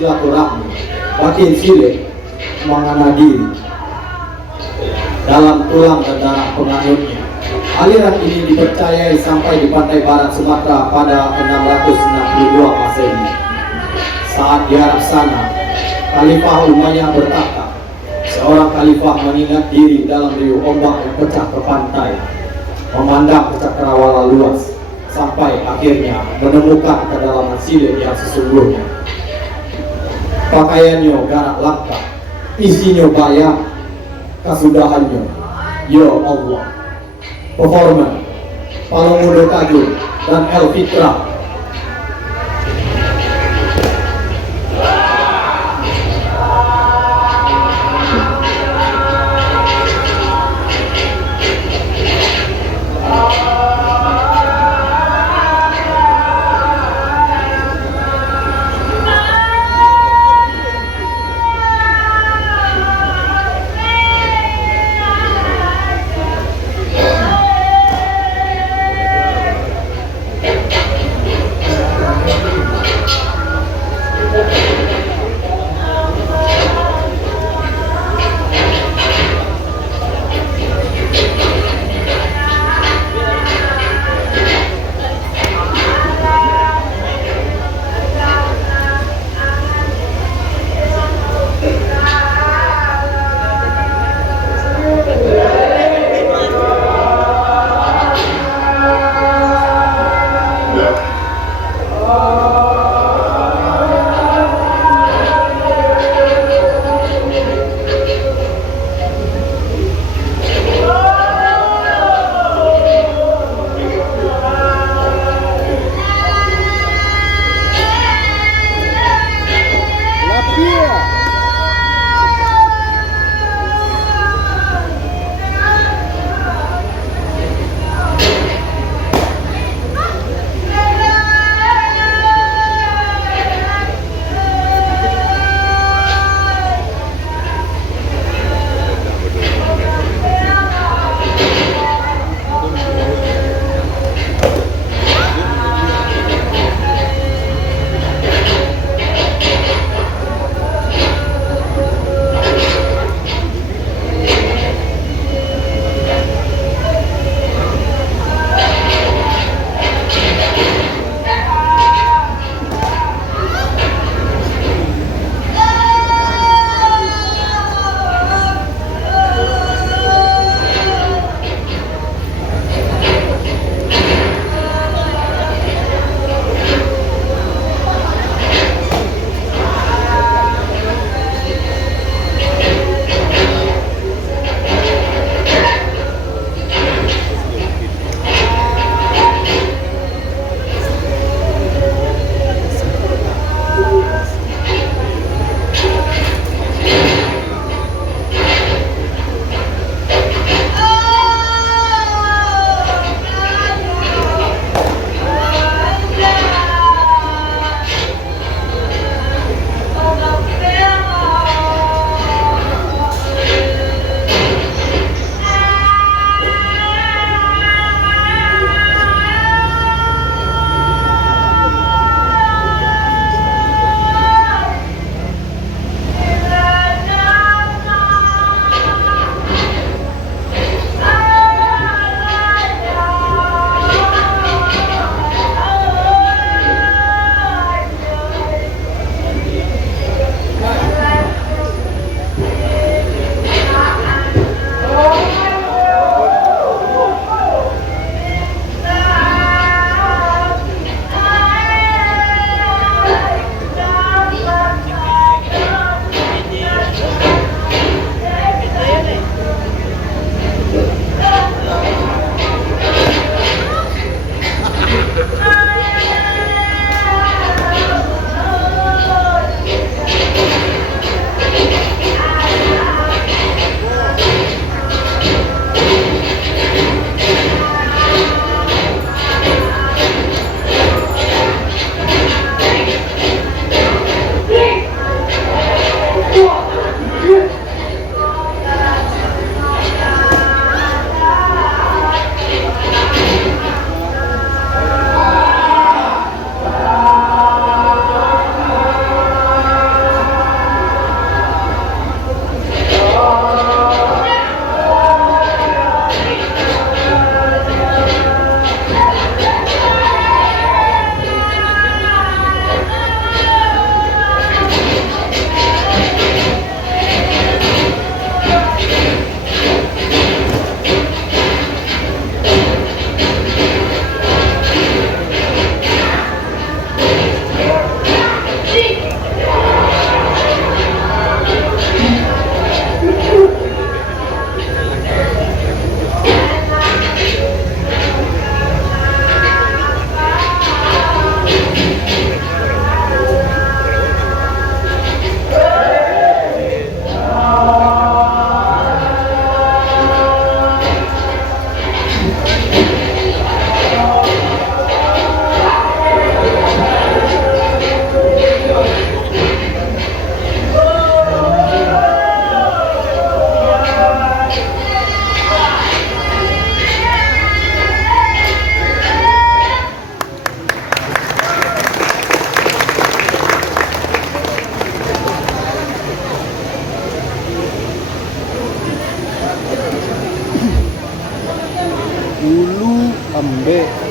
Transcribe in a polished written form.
silaturahmi batin Sile mengena diri dalam tulang dan darah penganutnya. Aliran ini dipercayai sampai di pantai barat Sumatera pada 662 Masehi. Saat di arah sana, Khalifah Umayyah bertahta. Seorang khalifah mengingat diri dalam riuh ombak yang pecah ke pantai, memandang cakrawala luas, sampai akhirnya menemukan kedalaman Sile yang sesungguhnya. Pakaiannya garak langka, isinya bayang, kesudahannya, ya Allah. Performan, Palomudo Kajul, dan El Fitra. Ulu Embe.